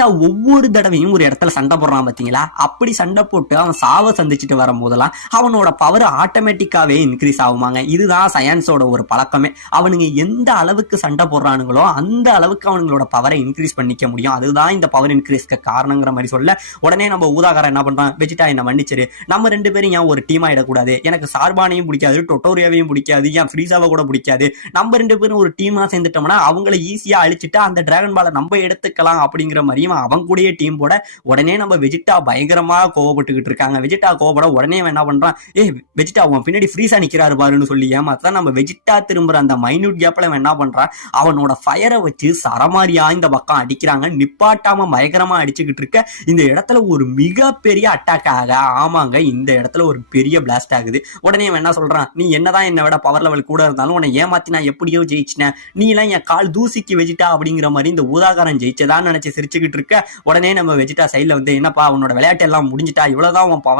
Vegeta ஒவ்வொரு தடவையும் ஒரு இடத்துல சண்டை போடுறான் பாத்தீங்களா, அப்படி சண்டை போட்டு அவன் சாவை சந்திச்சுட்டு வரும்போதெல்லாம் அவனோட பவர் ஆட்டோமேட்டிக்காவே இன்க்ரீஸ் ஆகுமாங்க. இதுதான் சயின்ஸோட ஒரு பழக்கமே. அவனுங்க எந்த அளவுக்கு சண்டை போடுறானுங்களோ அந்த அளவுக்கு அவங்களோட பவரை இன்க்ரீஸ் பண்ணிக்க முடியும். அதுதான் இந்த பவர் இன்க்ரீஸ்க்கு காரணங்கிற மாதிரி சொல்ல உடனே நம்ம ஊதாகாரன் என்ன பண்றான், வெஜிட்டா என்ன மன்னிச்சிரு, நம்ம 2 பேரும் ஏன் ஒரு டீம் ஆயிடக்கூடாது, எனக்கு சார்பானையும் பிடிக்காது, டொட்டோரியாவையும் பிடிக்காது, ஏன் ஃப்ரீசாவை கூட பிடிக்காது, நம்ம 2 பேரும் ஒரு டீமா சேர்ந்துட்டோம்னா அவங்கள ஈஸியா அழிச்சிட்டு அந்த டிராகன் பாலை நம்ம எடுத்துக்கலாம் அப்படிங்கிற மாதிரியும் அவன் கூடயே டீம் போட உடனே நம்ம வெஜிட்டா பயங்கரமா கோவப்பட்டுக்கிட்டு இருக்காங்க. வெஜிட்டா கோவப்பட உடனே என்ன பண்றான், வெஜிட்டா அவன் பின்னாடி ஃப்ரீஸா நிக்கிறாரு பாருன்னு சொல்லி ஏமாத்தான் நம்ம வெஜிட்டா திரும்புற அந்த மைன்யூட் கேப்ல என்ன பண்றான், அவனோட ஃபயரை வச்சு சரமாரியா இந்த பக்கம் அடிக்கிறாங்க. நிப்பாட்டாம பயங்கரமா அடிச்சுக்கிட்டு இருக்க இந்த இடத்துல ஒரு மிகப்பெரிய அட்டாக் ஆக, ஆமாங்க இந்த இடத்துல ஒரு பெரிய பிளாஸ்ட் ஆகுது. உடனே அவன் என்ன சொல்றான், நீ என்னதான் என்னை விட பவர் லெவல் கூட இருந்தாலும் உன்னை ஏமாத்தி நான் எப்படியோ ஜெயிச்சினேன், நீ எல்லாம் என் கால் தூசிக்கு வெஜிட்டா அப்படிங்கிற மாதிரி இந்த ஊதாகாரன் ஜெயிச்சதான்னு நினைச்சு சிரிச்சுக்கிட்டு இருக்க. உடனே நம்ம வெஜிட்டா சைட்ல வந்து, என்னப்பா உன்னோட விளையாட்டு எல்லாம் முடிஞ்சிட்டா, இவ்வளவுதான் உன் பவர்